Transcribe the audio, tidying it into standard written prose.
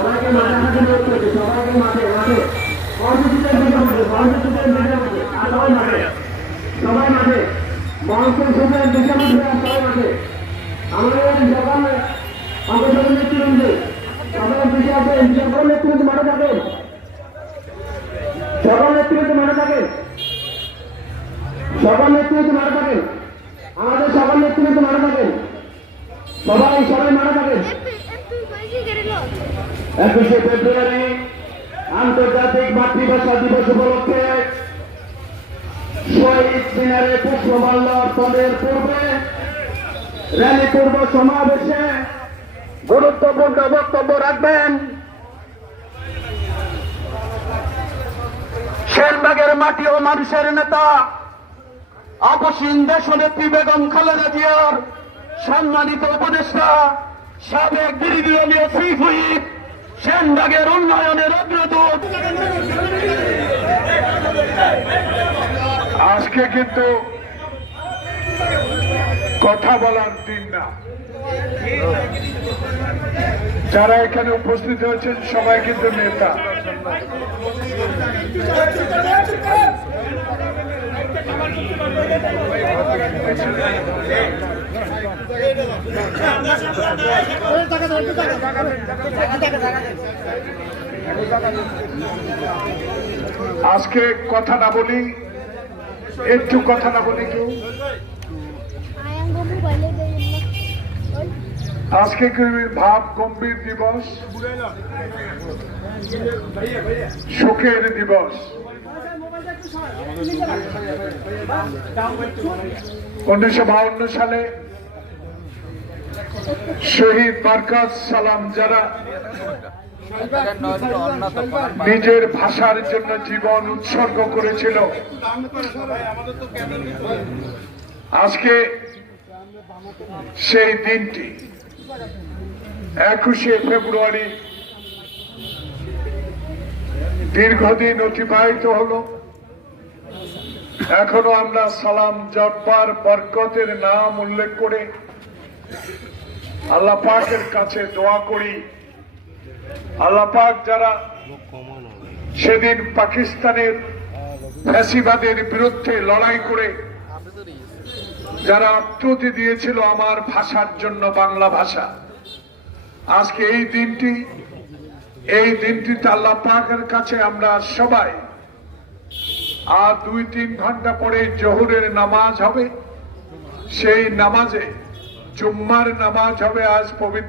সবাইকে মাঠে মাঠে নিয়োগ করেছে, সবাইকে মাঠে মাঠে কর্মসূচির দিকে কর্মসূচির দিকে আর সবাই মাঠে, সবাই মাঠে মহাসংসদের দিকে সবাই মাঠে। আমাদের যখন অংশগ্রহণ নেতৃবৃন্দে সবাই পিছিয়ে আছেন, সকল নেতৃবৃন্দ মাঠে থাকেন, সকল নেতৃবৃন্দ মাঠে থাকেন, সকল নেতৃবৃন্দ মাঠে থাকেন, আমাদের সকল নেতৃবৃন্দ মাঠে থাকেন, সবাই সবাই মাঠে থাকেন। 21শে ফেব্রুয়ারি আন্তর্জাতিক মাতৃভাষা দিবস উপলক্ষে শহীদ মিনারে পুষ্পমাল্য অর্পণের পূর্বে র্যালি পূর্ব সমাবেশে গুরুত্বপূর্ণ বক্তব্য রাখবেন সেনবাগের মাটি ও মানুষের নেতা আপসীন দেশনেত্রী বেগম খালেদা জিয়ার সম্মানিত উপদেষ্টা সাবেক বিরোধী দলীয় চিফ হুইপ সেনবাগের উন্নয়নের অগ্রদূত। আজকে কিন্তু কথা বলার দিন না। যারা এখানে উপস্থিত হয়েছেন সবাই কিন্তু নেতা। আজকে কথা না বলি, একটু কথা না বলি কেউ। আজকে ভাব গম্ভীর দিবস, শোকের দিবস। 1952 সালে শহীদ মার্কাজ সালাম যারা নিজের ভাষার জন্য জীবন উৎসর্গ করেছিল, আজকে সেই দিনটি 21শে ফেব্রুয়ারি দীর্ঘদিন অতিবাহিত হলো। এখনো আমরা সালাম জব্বার বরকতের নাম উল্লেখ করে আল্লাহ পাকের কাছে দোয়া করি। আল্লাহ পাক যারা সেদিন পাকিস্তানের ফ্যাসিবাদের বিরুদ্ধে লড়াই করে যারা আত্মহতি দিয়েছিল আমার ভাষার জন্য, বাংলা ভাষা, আজকে এই দিনটিতে আল্লাহ পাকের কাছে আমরা সবাই আর 2-3 ঘন্টা পরে জোহরের নামাজ হবে, সেই নামাজে জুম্মার নামাজ হবে আজ পবিত্র